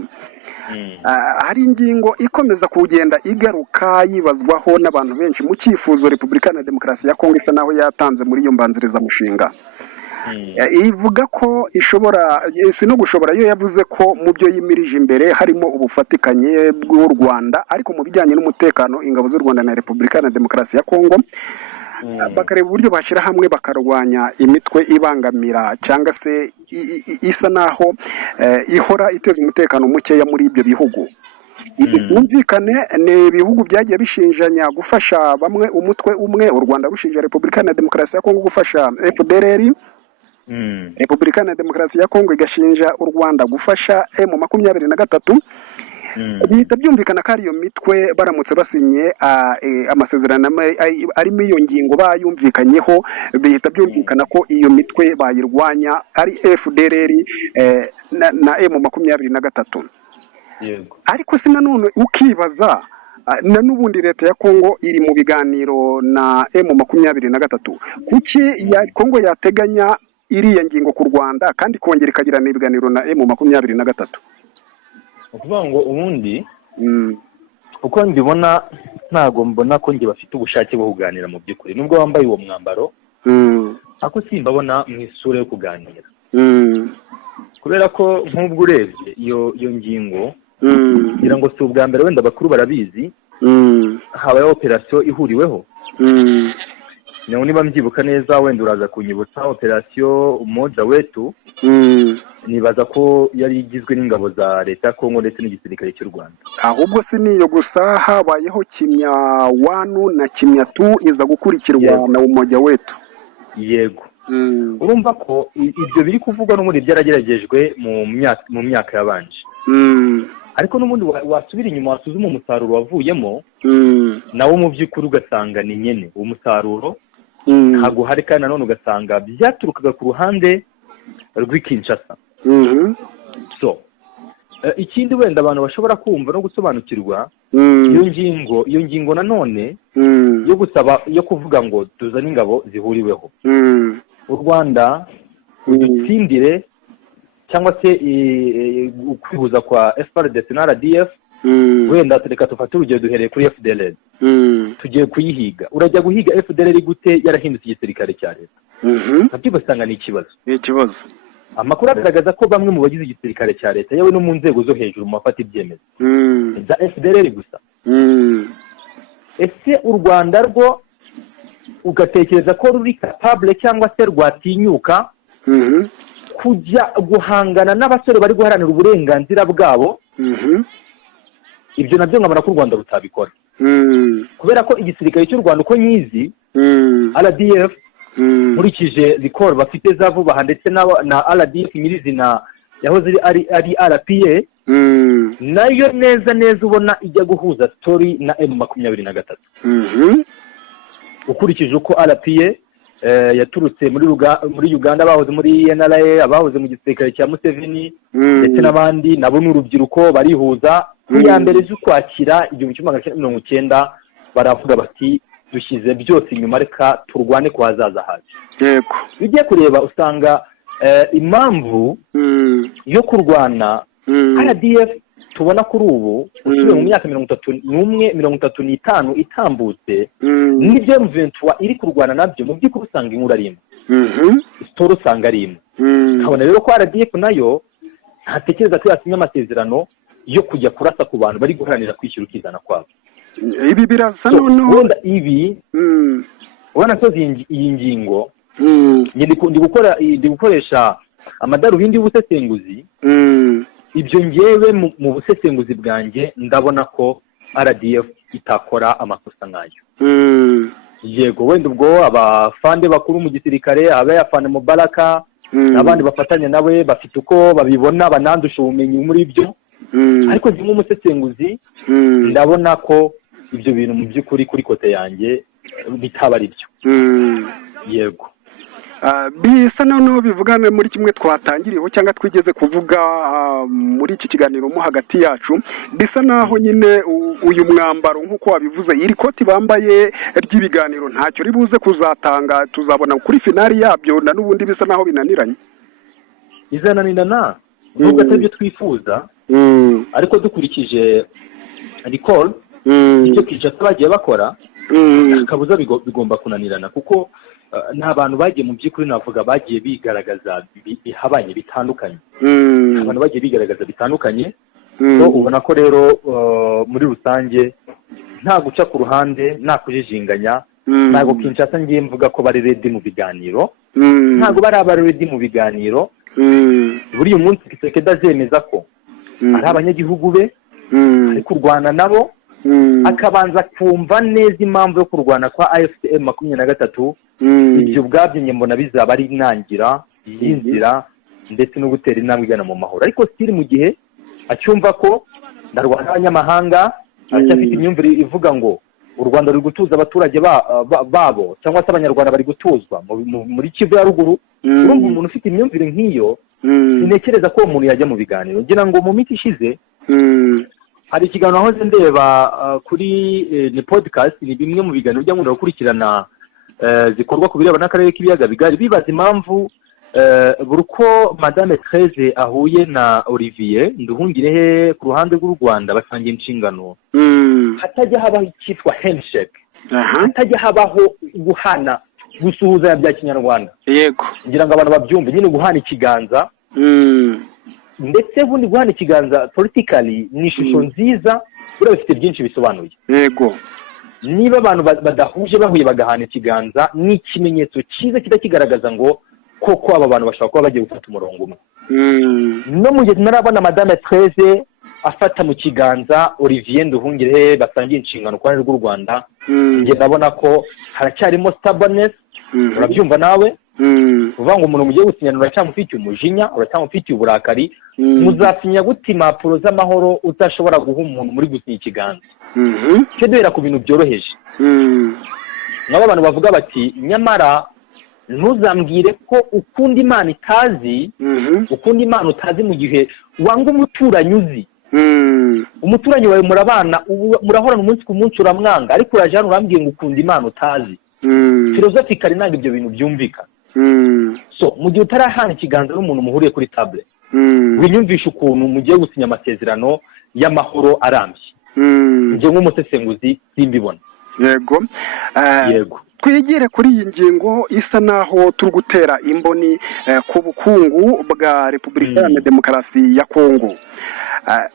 Hari ingingo ikomeza kugenda igaruka yibazwaho n'abantu benshi mu cyifuzo Repubulika Iharanira Demokarasi ya Kongo isa naho yatanze muri iyo mbanziriza mushinga. Ivuga ko ishobora no gushobora, yo yavuze ko mu byo yimirije imbere harimo ubufatikanye bw'u Rwanda, ariko mu bijyanye n'umutekano ingabo z'u Rwanda na Repubulika Iharanira Demokarasi ya Kongo bakareba uburyo bashyira hamwe bakarwanya imitwe ibangamira cyangwa se isa naho ihora iteza umutekano mukeya muri ibyo bihugu. Byumvikane ni ibihugu byagiye bishinjanya gufasha bamwe umutwe umwe, u Rwanda rushinja Repubulika Iharanira Demokarasi ya Kongo gufasha FDLR, Repubulika Iharanira Demokarasi ya Kongo igashinja u Rwanda gufasha M23 bihita byumvikana ko ari iyo mitwe baramutse basinye amasezerano arimo iyo ngingo bayumvikanyeho, bihita byumvikana ko iyo mitwe bayirwanya ari FDLR na M23. Ariko si nanone ukibaza na n'ubundi leta ya Kongo iri mu biganiro na M23, kuki ya Kongo yateganya iriya ngingo ku Rwanda kandi kongera ikagirana ibiganiro na M23? ukuvuga ngo ubundi uko mbibona ntago mbona ko nge bafite ubushake bwo kuganira mu by'ukuri, nubwo wambaye uwo mwambaro ako simbabona mu isura yo kuganira, kubera ko nk'ubwo urebye iyo ngingo kugira ngo si ubwa mbere, wenda bakuru barabizi, habayeho operasiyo ihuriweho. Niba mbyibuka neza, wenda uraza kunyibutsa operasiyo Umoja Wetu, nibaza ko yari igizwe n'ingabo za leta ya Kongo ndetse n'igisirikare cy'u Rwanda. Ahubwo si niyo gusa, habayeho Kimya 1 na Kimya 2 iza gukurikirwa na Umoja Wetu. Yego. Urumva ko ibyo biri kuvugwa no muri byarageragejwe mu myaka yabanje. Ariko n'ubundi wasubira inyuma wasuzuma umusaruro wavuyemo, nawo mu by'ukuri ugasanga ni nyene umusaruro ntago hari, kandi nanone ugasanga byaturukaga ku ruhande rw'Kinshasa. So ikindi wenda abantu bashobora kumva no gusobanukirwa, iyo ngingo nanone yo gusaba yo kuvuga ngo tuzane ingabo zihuriweho, u Rwanda udutsindire cyangwa se kwihuza kwa FARDC na RDF, wenda reka tufate urugero duhereye kuri FDLR, tugiye kuyihiga. Urajya guhiga FDLR gute yarahindutse igisirikare cya leta? nabyo ugasanga ni ikibazo. Amakuru agaragaza ko bamwe mu bagize igisirikare cya leta yewe no mu nzego zo hejuru mu bafata ibyemezo za FDLR gusa. Ese u Rwanda rwo ugatekereza ko ruri capable cyangwa se rwatinyuka kujya guhangana n'abasore bari guharanira uburenganzira bwabo? Ibyo nabyo nkabona ko u Rwanda rutabikora, kubera ko igisirikare cy'u Rwanda uko nyizi RDF nkurikije rikoro bafite za vuba ndetse na RDF nyirizina yahoze ari RPA, nayo neza ubona ijya guhuza story na M23. Ukurikije uko RPA yaturutse muri Uganda, abahoze muri NRA, abahoze mu gisirikare cya Museveni ndetse n'abandi, nabo n'urubyiruko barihuza ku ya mbere z'Ukwakira 1990, baravuga bati dushyize byose inyuma, reka turwane ku hazaza hacu. Yego, bigiye kureba usanga impamvu yo kurwana RDF tubona kuri ubu usubiye mu myaka 35 itambutse, n'ibyo M23 iri kurwana nabyo mu by'ukuri usanga inkuru ari imwe, story usanga ari imwe. Kabona rero ko RDF nayo ntatekereza ko yasinya amasezerano yo kujya kurasa ku bantu bari guharanira kwishyura ukizana kwabo. Ibi birasa noneho ibi ubona ko iyi ngingo ndi gukoresha amadarubindi y'ubusesenguzi. Ibyo ngewe mu busesenguzi bwanjye ndabona ko RDF itakora amakosa nk'ayo. Yego, wenda ubwo abafande bakuru mu gisirikare, abayafana mu Baraka n'abandi bafatanya nawe bafite uko babibona, banandusha ubumenyi muri byo, ariko ndi nk'umusesenguzi ndabona ko ibyo bintu mu by'ukuri kuri kote yanjye bitaba ari byo. Yego, bisa noneho bivugana muri kimwe twatangiriyeho cyangwa twigeze kuvuga muri iki kiganiro mo hagati yacu, bisa naho nyine uyu mwambaro nk'uko wabivuze, iri koti bambaye ry'ibiganiro ntacyo ribuze kuzatanga, tuzabona kuri finali yabyo, na n'ubundi bisa naho binaniranye. izananirana nubwo atari byo twifuza, ariko dukurikije recall icyo Kinshasa bagiye bakora, akabuza bigomba kunanirana, kuko nta bantu bagiye mu by'ukuri navuga bagiye bigaragaza bihabanye bitandukanye. Abantu bagiye bigaragaza bitandukanye, so ubona ko rero muri rusange nta guca ku ruhande, nta kujijinganya. Ntabwo Kinshasa ngiye mvuga ko bari ready mu biganiro, ntabwo bari ready mu biganiro. Buri munsi Kisekedi azemeza ko ari abanyagihugu be, ari kurwana nabo, akabanza kumva neza impamvu yo kurwana kwa AFCM 23. Ibyo ubwabyo njye mbona bizaba ari intangira y'inzira ndetse no gutera intambwe igana mu mahoro. Ariko sitiri mu gihe acyumva ko ndarwana n'abanyamahanga, aracyafite imyumvire ivuga ngo u Rwanda ruri gutuza abaturage babo cyangwa se abanyarwanda bari gutuzwa muri Kivu ya ruguru. Urumva umuntu ufite imyumvire nk'iyo, ntekereza ko uwo muntu yajya mu biganiro. Ngira ngo mu minsi ishize hari ikiganiro nahoze ndeba kuri ni podcast, ni bimwe mu biganiro bijya nkunda gukurikirana zikorwa ku birebana n'akarere k'ibiyaga bigari, bibaza impamvu buri uko Madame Therese ahuye na Olivier Nduhungirehe ku ruhande rw'u Rwanda basangiye inshingano, hatajya habaho icyitwa handshake, hatajya habaho guhana gusuhuzanya bya kinyarwanda. Yego, ngira ngo abantu babyumve, nyine guhana ikiganza. Ndetse bundi guhana ikiganza politically ni ishusho nziza, buriya bifite byinshi bisobanuye. Yego, niba abantu badahuje bahuye bagahana ikiganza, ni ikimenyetso cyiza kiba kigaragaza ngo koko aba bantu bashobora kuba bagiye gufata umurongo umwe. No mu gihe tunarabona Madame Therese afata mu kiganza Olivier Nduhungirehe basangiye inshingano ku ruhande rw'u Rwanda, njye ndabona ko haracyarimo stubbornness. Urabyumva nawe, uvuga ngo umuntu mugiye gusinyana uracyamufitiye umujinya, uracyamufitiye uburakari, muzasinya gute impapuro z'amahoro utashobora guha umuntu muri gusinya ikiganza? cyo duhera ku bintu byoroheje. Nabo abantu bavuga bati nyamara ntuzambwire ko ukunda Imana itazi, ukunda Imana utazi mu gihe wanga umuturanyi uzi. Umuturanyi wawe murabana, murahorana umunsi ku munsi, uramwanga, ariko uraje hano urambwiye ngo ukunda Imana utazi. Philosophically ntabwo ibyo bintu byumvika. So mu gihe utarahana ikiganza n'umuntu muhuriye kuri table, winyumvisha ukuntu mugiye gusinya amasezerano y'amahoro arambye. Njye nk'umusesenguzi simbibona. Yego, yego, twigire kuri iyi ngingo isa naho turi gutera imboni ku bukungu bwa Repubulika ya Demokarasi ya Kongo.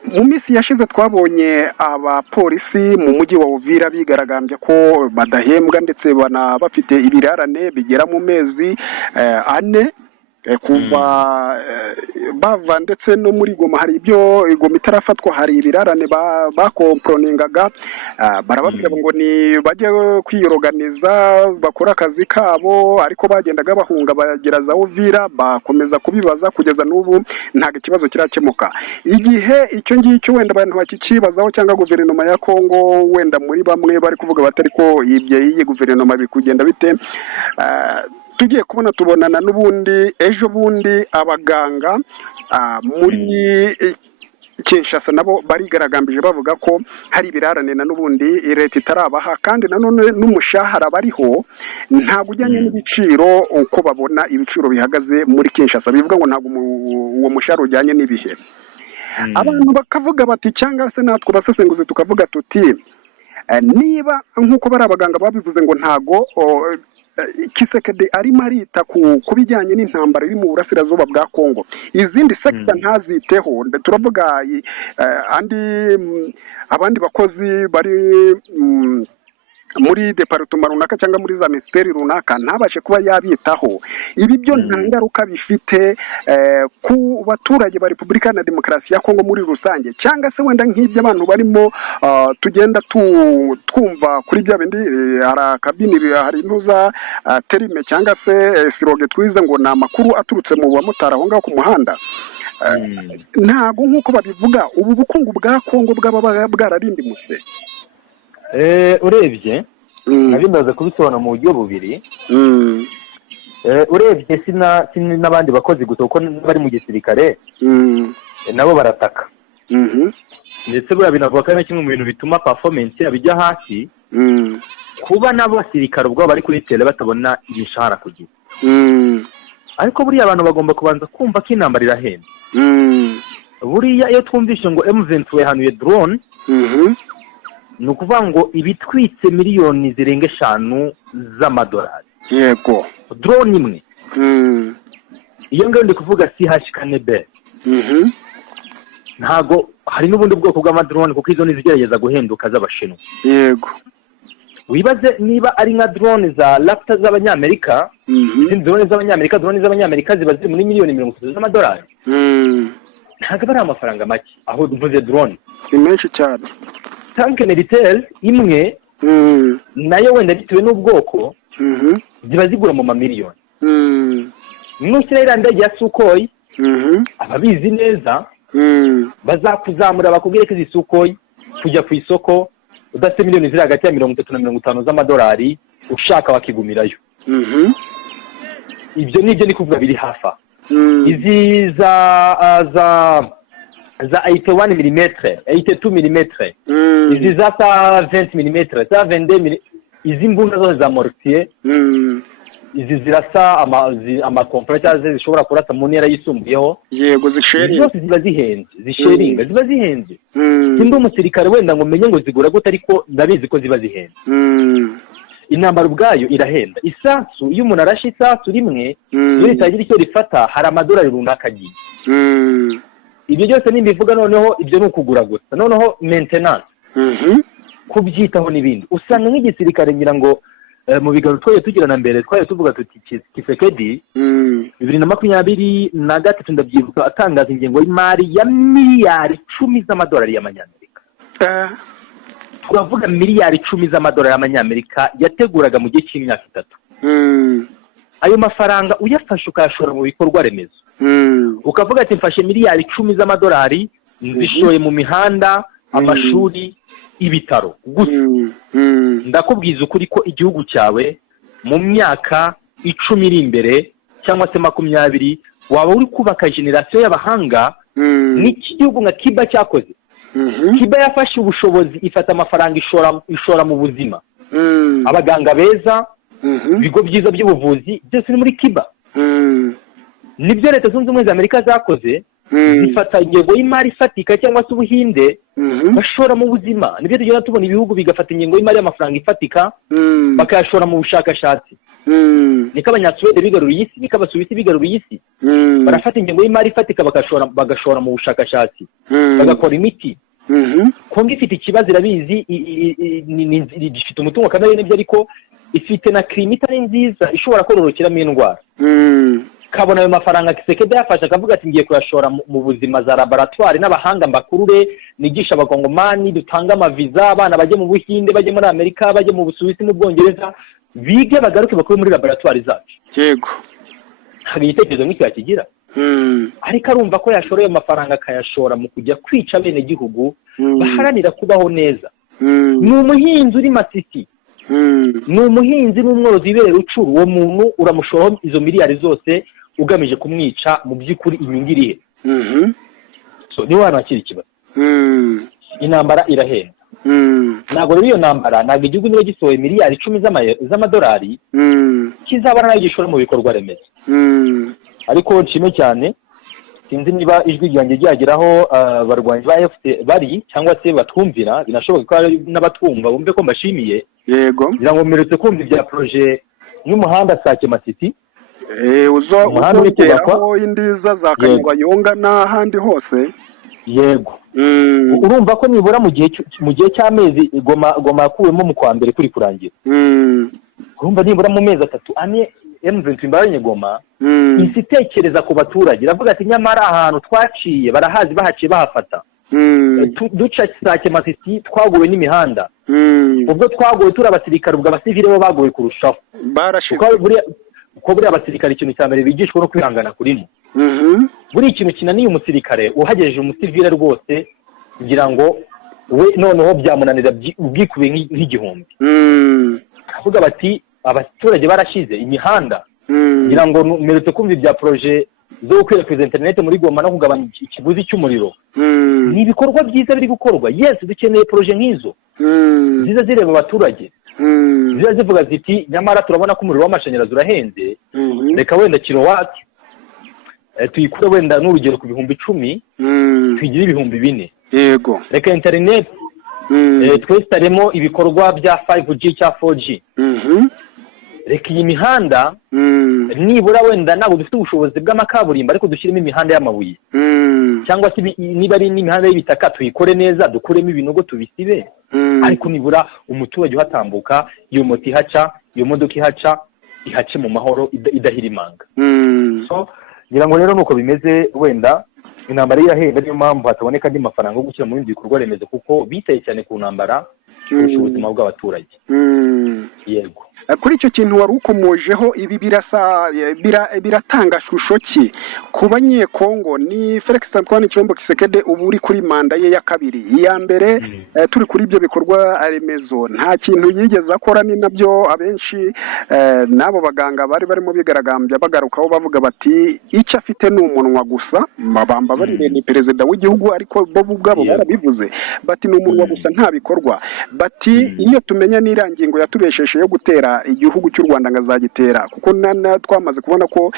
Mu minsi yashize twabonye abapolisi mu mujyi wa Uvira bigaragambye ko badahembwa, ndetse bafite ibirarane bigera mu mezi 4 kuva bava, ndetse no muri Goma hari ibyo Goma itarafatwa, hari ibirarane bakomproningaga. Barababwira ngo ni bajye kwiyoroganiza bakora akazi kabo, ariko bagendaga bahunga bagera za Uvira, bakomeza kubibaza kugeza n'ubu ntabwo ikibazo kirakemuka. Igihe icyo ngicyo wenda abantu bakikibazaho, cyangwa guverinoma ya Kongo wenda muri bamwe bari kuvuga batari ko iyi guverinoma bikugenda bite, tugiye kubona tubonana n'ubundi ejo bundi abaganga muri Kinshasa nabo barigaragambije bavuga ko hari ibirarane na n'ubundi leta itarabaha, kandi nanone n'umushahara bariho ntabwo ujyanye n'ibiciro uko babona ibiciro bihagaze muri Kinshasa. Bivuga ngo ntabwo uwo mushahara ujyanye n'ibihe. Abantu bakavuga bati, cyangwa se natwe basesenguze tukavuga tuti, niba nk'uko bari abaganga babivuze ngo ntago Kisekedi arimo arita ku bijyanye n'intambara iri mu burasirazuba bwa Kongo, izindi sekita ntaziteho. Turavuga abandi bakozi bari muri departement runaka cyangwa muri za minisiteri runaka ntabashe kuba yabitaho. Ibi byo nta ngaruka bifite ku baturage ba Repubulika ya Demokarasi ya Kongo muri rusange, cyangwa se wenda nk'ibyo abantu barimo tugenda twumva kuri bya bindi, hari akabini, hari intuza terime cyangwa se siroge twize ngo ni amakuru aturutse mu bamotari aho ngaho ku muhanda. Ntabwo nk'uko babivuga ubu bukungu bwa Kongo bwaba bwararindimutse. Urebye nabimaze kubisobanura mu buryo bubiri. Urebye n'abandi bakozi gusa kuko bari mu gisirikare nabo barataka, ndetse buriya binavuga ko ari kimwe mu bintu bituma performance bijya hasi, kuba n'abasirikare ubwo bari kuri tele batabona imishahara ku gihe. Ariko buriya abantu bagomba kubanza kumva ko intambara irahenda. Buriya iyo twumvishe ngo M23 yahanuye drone, ni ukuvuga ngo ibitwitse miliyoni zirenga 5 z'amadolari. Yego, drone imwe. Iyo ngiyo ndi kuvuga CH4B. Ntago hari n'ubundi bwoko bw'amadrone kuko izo nizigerageza guhenduka z'Abashinwa. Yego, wibaze niba ari nka drone za Raptor z'Abanyamerika, drone z'Abanyamerika ziba ziri muri miliyoni 30 z'amadolari. Ntago bari amafaranga make, aho duvuze drone ni menshi cyane. Tank militaire imwe nayo wenda bitewe n'ubwoko ziba zigura mu mamiliyoni. nushyira iriya ndege ya Sukhoi ababizi neza bazakuzamura bakubwire ko izi Sukhoi kujya ku isoko udafite miliyoni ziri hagati ya 30 na 50 z'amadolari ushaka wakigumirayo. Ibyo nibyo ni kuvuga biri hafa. Izi za 81 mm 82 mm izi za 20 mm za 22 mm izi mbunda zose za mortier izi zirasa amakompressors zishobora kurasa mu ntera yisumbuyeho. Yego zisheringa zose ziba zihenze sindi umusirikare wenda ngo menye ngo zigura gute ariko ndabizi ko ziba zihenze. Intambara ubwayo irahenda. Isasu iyo umuntu arashe isasu rimwe iyo ritagira icyo rifata hari amadolari runaka agiye. Ibyo byose nimbivuga noneho ibyo ni ukugura gusa. Noneho maintenance kubyitaho n'ibindi usanga nk'igisirikare ngira ngo mu biganiro twaje tugirana mbere twaje tuvuga tuti Tshisekedi 2023 ndabyibuka atangaza ingengo y'imari ya miliyari 10 z'amadolari y'amanyamerika. Turavuga miliyari 10 z'amadolari y'amanyamerika yateguraga mu gihe cy'imyaka 3. Ayo mafaranga uyafashe ukayashora mu bikorwa remezo. Ukavuga ati mfashe miliyari 10 z'amadolari zishoye mu mihanda, amashuri, ibitaro gusa. Ndakubwiza ukuri ko igihugu cyawe mu myaka 10 iri imbere cyangwa se 20 waba uri kubaka generation y'abahanga. N'iki gihugu nka Kiba cyakoze. Kiba yafashe ubushobozi ifata amafaranga ishora mu buzima. Abaganga beza, bigo byiza by'ubuvuzi byose ni muri Kiba. Nibyo leta zunze ubumwe za Amerika zakoze zifata ingengo y'imari ifatika cyangwa se ubuhinde bashora mu buzima. Nibyo tugenda tubona ibihugu bigafata ingengo y'imari y'amafaranga ifatika bakayashora mu bushakashatsi. Niko abanyasuwede bigaruriye isi, niko abasuwisi bigaruriye isi. Barafata ingengo y'imari ifatika bagashora mu bushakashatsi, bagakora imiti. Kongo ifite ikibazo irabizi, ifite umutungo kamere n'ibyo ariko ifite na climat nziza ishobora kororokeramo indwara. Kabona ayo mafaranga Tshisekedi yafasha akavuga ati ngiye kuyashora mu buzima za laboratoire n'abahanga mbakurure nigisha abakongomani dutanga amaviza abana bajye mu Buhinde bajye muri Amerika bajye mu Busuwisi mu Bwongereza bige bagaruke bakuru muri laboratoire zacu. Yego hari igitekerezo nk'iki yakigira. Ariko arumva ko yashora ayo mafaranga akayashora mu kujya kwica bene gihugu baharanira kubaho neza. Ni umuhinzi uri Masisi, ni umuhinzi n'umworozi wibere Rucuru, uwo muntu uramushora izo miliyari zose ugamije kumwica mu by'ukuri inyungiriye. So ni wanakira ikibazo. Intambara irahenda. Ntabwo rero iyo ntambara ntabwo igihugu niba gisohoye miliyari 10 z'amadolari kizabana nayo gishora mu bikorwa remezo. Ariko nshime cyane sinzi niba ijwi ryanjye ryageraho abarwanyi ba FT bari cyangwa se batwumvira, binashoboka ko ari n'abatwumva bumve ko mbashimiye. Yego ngira ngo mperutse kumva ibya projet y'umuhanda Sake Masisi. Umuhanda uri kubakwa indiza za Kanyayonga n'ahandi hose. Yego urumva ko nibura mu gihe cy'amezi Goma yakuwemo mu kwa mbere kuri kurangira. Urumva nibura mu mezi 3 ane M23 imbaranye Goma isitekereza ku baturage iravuga ati nyamara ahantu twaciye barahazi bahaciye bahafata. Duca Sake Masisi twagowe n'imihanda. Ubwo twagowe turi abasirikare ubwo abasivile bo bagowe kurushaho. Uko buri abasirikare ikintu cya mbere bigishwa no kwihangana kurimo. Buri ikintu kinaniye umusirikare uhagejeje umusivile rwose kugira ngo we noneho byamunanira ubwikubiye nk'igihumbi. Avuga bati abaturage barashize imihanda. Ngira ngo mperutse kumva ibya projet zo gukwirakwiza internet muri Goma no kugabanya ikiguzi cy'umuriro. Ni ibikorwa byiza biri gukorwa. Yes, dukeneye projet nk'izo ziza zireba abaturage. Ziza zivuga ziti nyamara turabona ko umuriro w'amashanyarazi urahenze, reka wenda kilowatt tuyikure wenda n'urugero ku 10,000 twigira 4,000. Yego reka internet twestaremo ibikorwa bya 5G cya 4G. Reka iyi mihanda nibura wenda ntabwo dufite ubushobozi bw'amakaburimbo ariko dushyiremo imihanda y'amabuye cyangwa se niba ari n'imihanda y'ibitaka tuyikore neza dukuremo ibinogo tubisibe ariko nibura umuturage uhatambuka iyo moto ihaca iyo modoka ihace mu mahoro idahirimanga. So ngira ngo rero nuko bimeze wenda intambara irahenda niyo mpamvu hataboneka andi mafaranga yo gushyira mu bindi bikorwa remezo kuko bitaye cyane ku ntambara kurusha ubuzima bw'abaturage. Yego kuri icyo kintu wari ukomojeho ibi biratanga shusho ki ku banyekongo? Ni Felix Antoine Tshilombo Tshisekedi ubu uri kuri manda ye ya kabiri, iya mbere turi kuri ibyo bikorwa remezo nta kintu yigeze akora, ni nabyo abenshi n'abo baganga bari barimo bigaragambya bagarukaho bavuga bati icyo afite ni umunwa gusa, mabamba bari ni perezida w'igihugu ariko bo ubwabo barabivuze bati ni umunwa gusa nta bikorwa, bati iyo tumenya n'irangingo yatubesheshe yo gutera igihugu cy'u Rwanda ngazagitera kuko twamaze kubona ko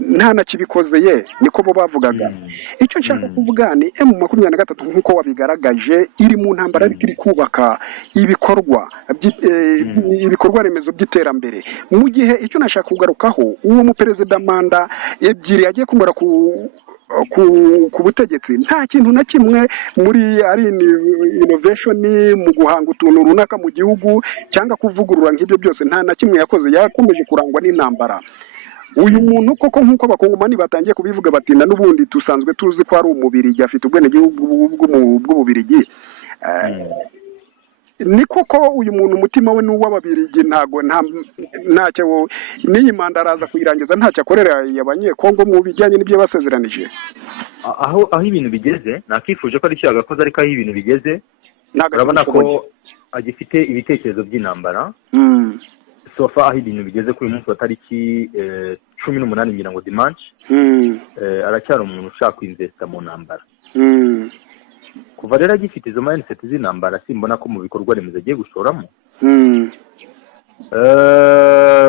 nta na kibikoze ye, niko bo bavugaga. Icyo nshaka kuvuga ni M23 nk'uko wabigaragaje iri mu ntambara ariko iri kubaka ibikorwa remezo by'iterambere, mu gihe icyo nashaka kugarukaho uwo mu perezida manda ebyiri yagiye kumara ku butegetsi nta kintu na kimwe muri ari innovation mu guhanga utuntu runaka mu gihugu cyangwa kuvugurura nk'ibyo byose nta na kimwe yakoze, yakomeje kurangwa n'intambara. Uyu muntu koko nk'uko abakongomani batangiye kubivuga bati na n'ubundi tusanzwe tuzi ko ari umubirigi, afite ubwenegihugu bw'ububirigi, ni koko uyu muntu umutima we n'uw'ababirigi ntago ntacyo n'iyi manda araza kuyirangiza ntacyo akorera abanyekongo mu bijyanye n'ibyo basezeranije. Aho ibintu bigeze nakifuje ko ari cyo yagakoze, ariko aho ibintu bigeze urabona ko agifite ibitekerezo by'intambara. Sofa aho ibintu bigeze kuri uyu munsi wa tariki 18 ngira ngo dimanche, aracyari umuntu ushaka kwinvesta mu ntambara. Kuva rero agifite izo mindset z'intambara simbona ko mu bikorwa remezo agiye gushoramo.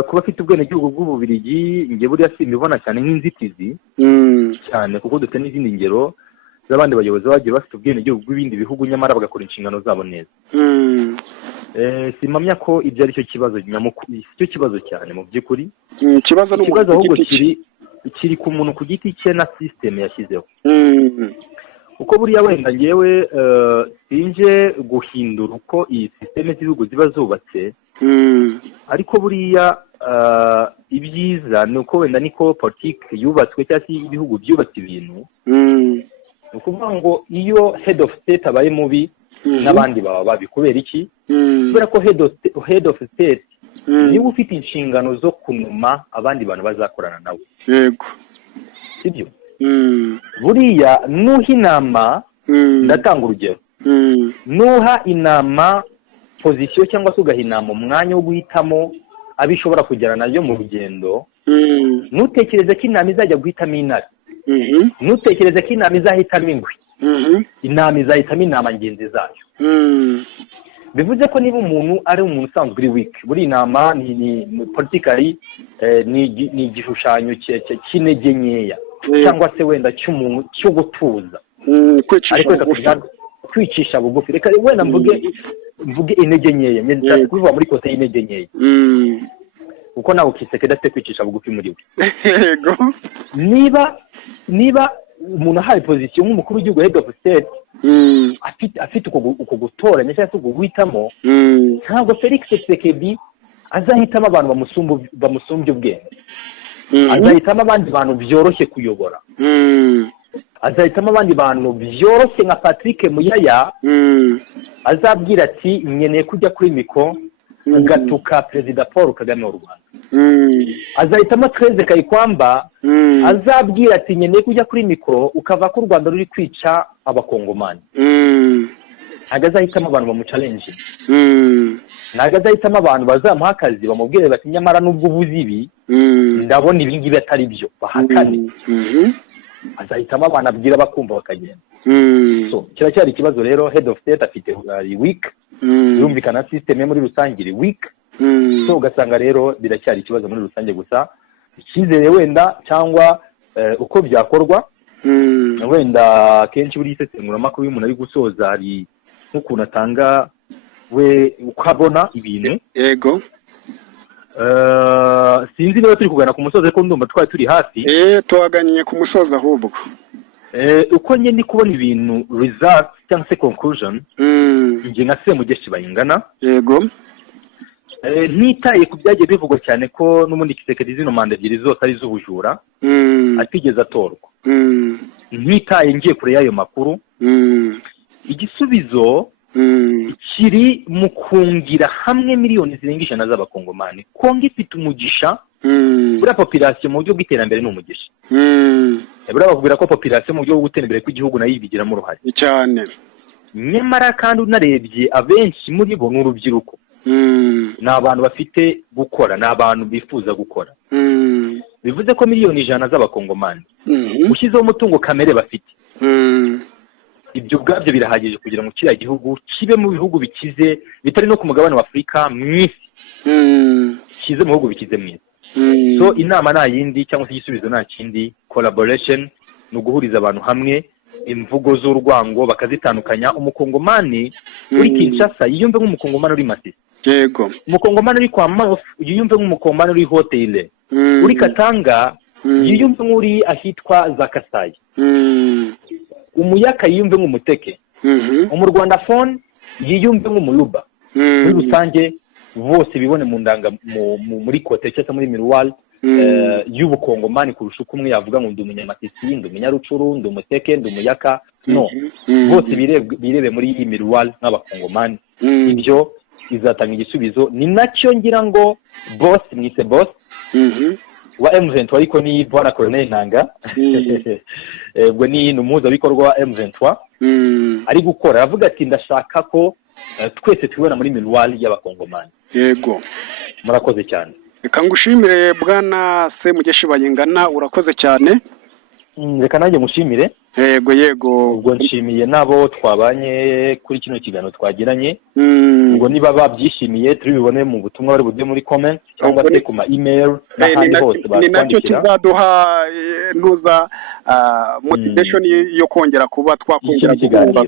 Kuba afite ubwenegihugu bw'ububirigi nge buriya simbibona cyane nk'inzitizi cyane, kuko dufite n'izindi ngero z'abandi bayobozi bagiye bafite ubwenegihugu bw'ibindi bihugu nyamara bagakora inshingano zabo neza. Simamya ko ibyo ari cyo kibazo cyo kibazo cyane mu by'ukuri. Ikibazo ahubwo kiri ku muntu ku giti cye na system yashyizeho. Uko buriya wenda ngewe sinje guhindura uko iyi system z'ibihugu ziba zubatse, ariko buriya ibyiza ni uko wenda niko politiki yubatswe cyangwa se ibihugu byubatse ibintu. Ni ukuvuga ngo iyo head of state abaye mubi n'abandi baba babi. Kubera iki? Kubera ko head of state niwe ufite inshingano zo kunuma abandi bantu bazakorana nawe. Yego, sibyo? Buriya nuha inama, ndatanga urugero, nuha inama pozisiyo cyangwa se ugaha inama umwanya wo guhitamo abishobora kugera nayo mu rugendo, nutekereza ko inama izajya guhitamo intare, nutekereza ko inama izahitamo ingwe, inama izahitamo inama ngenzi zayo. Bivuze ko niba umuntu ari umuntu usanzwe uri weak, buri inama ni politically ni igishushanyo cy'intege nkeya cyangwa se wenda cy'umuntu cyo gutuza, kwicisha bugufi. Reka wenda mvuge intege nkeya, ndashaka kuvuga muri kote y'intege nkeya, kuko nawe Tshisekedi afite kwicisha bugufi muri we. Yego, niba umuntu ahaye pozisiyo nk'umukuru w'igihugu head of state afite uko gutoranya cyangwa se uko guhitamo, ntabwo Felix Tshisekedi azahitamo abantu bamusumbye ubwenge, azahitamo abandi bantu byoroshye kuyobora, azahitamo abandi bantu byoroshye nka Patrick Muyaya azabwira ati nkeneye kujya kuri mikoro ngatuka Perezida Paul Kagame w'u Rwanda. Azahitamo Therese Kayikwamba azabwira ati nkeneye kujya kuri mikoro ukava ko u Rwanda ruri kwica abakongomani. Ntabwo azahitamo abantu bamuchallenge, ntabwo azahitamo abantu bazamuha akazi bamubwire bati nyamara nubwo uvuze ibi ndabona ibi ngibi atari byo bahakane. Azahitamo abantu abwira bakumva bakagenda. So kiracyari ikibazo rero, head of state afite weak, yumvikana system muri rusange iri weak. So ugasanga rero biracyari ikibazo muri rusange, gusa icyizere wenda cyangwa uko byakorwa wenda kenshi buri isesenguramakuru y'umuntu ari gusoza hari nk'ukuntu atanga we ukabona ibintu. Yego, sinzi niba turi kugana ku musozi ariko ndumva twari turi hafi. Tuhaganiye ku musozi ahubwo. Uko njye ndi kubona ibintu result cyangwa se conclusion, njye na Semugeshi bayingana. Yego, ntitaye ku byagiye bivugwa cyane ko n'ubundi Tshisekedi zino manda ebyiri zose ari z'ubujura atigeze atorwa. Ntitaye ngiye kure y'ayo makuru, igisubizo kiri mu kungira hamwe miliyoni zirenga 100 z'abakongomani. Kongo ifite umugisha buriya population mu buryo bw'iterambere ni umugisha. Buriya bakubwira ko population mu buryo bwo gutera imbere kw'igihugu nayo ibigiramo uruhare cyane. nyamara kandi unarebye abenshi muri bo ni urubyiruko, ni abantu bafite gukora, ni abantu bifuza gukora. Bivuze ko miliyoni 100 z'abakongomani ushyizeho umutungo kamere bafite, ibyo ubwabyo birahagije kugira ngo kiriya gihugu kibe mu bihugu bikize bitari no ku mugabane wa Afurika, mu isi kize mu bihugu bikize mu isi. So inama nta yindi cyangwa se igisubizo nta kindi, collaboration, ni uguhuriza abantu hamwe, imvugo z'urwango bakazitandukanya. Umukongomani uri Kinshasa yiyumve nk'umukongomani uri Masisi, yego. umukongomani uri kwa Maf yiyumve nk'umukongomani uri Hotel, uri Katanga yiyumve nk'uri ahitwa za Kasai, umuyaka yiyumve nk'umuteke, umurwanda phone yiyumve nk'umuluba. Muri rusange bose bibone mu ndanga muri kote cyangwa muri miruwal y'ubukongomani kurusha uko umwe yavuga ngo ndi umunyamatisi, ndi umunyarucuru, ndi umuteke, ndi umuyaka. No, bose birebe muri iyi miruwal nk'abakongomani. Ibyo bizatanga igisubizo. Ni nacyo ngira ngo boss mwise boss wa M23 ariko ni Bwana Colonel Ntanga, ubwo ni umuhuza bikorwa wa M23 ari gukora, avuga ati ndashaka ko twese tubona muri miruwal y'abakongomani. Yego, murakoze cyane. Reka ngushimire Bwana Semugeshi Bayingana, urakoze cyane. Reka nanjye mushimire. Yego. Ubwo nshimiye nabo twabanye kuri kino kiganiro twagiranye. Ubwo niba babyishimiye turibibone mu butumwa bari bude muri comment cyangwa se ku ma email n'ahandi hose batwandikira. Ni nacyo kizaduha ntuza motivation yo kongera kuba twakongera kuganira.